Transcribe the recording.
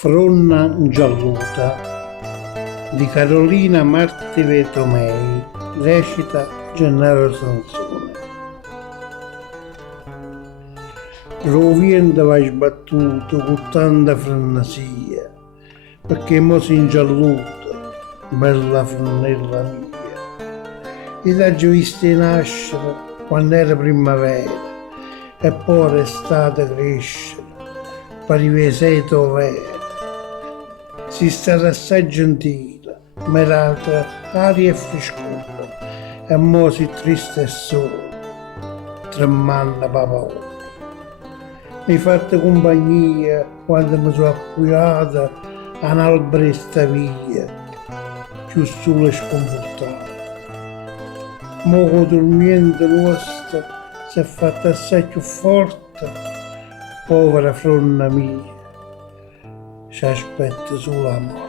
Fronna gialluta di Carolina Martire Tomei, recita Gennaro Sansone. Rovien va sbattuto con tanta frenesia, perché mo si ingialluta, bella frannella mia. Io t'ho visto nascere quando era primavera e poi estate crescere, pareva seto vera. Si stata assai gentile, merata aria e frescura, e mo si triste e solo, tremando paura. Mi fatte compagnia quando mi sono accurata a un'albresta via, più solo e sconfortata. Mo con dormiente nostra si è fatta assai più forte, povera fronna mia, ci aspetta solo amore.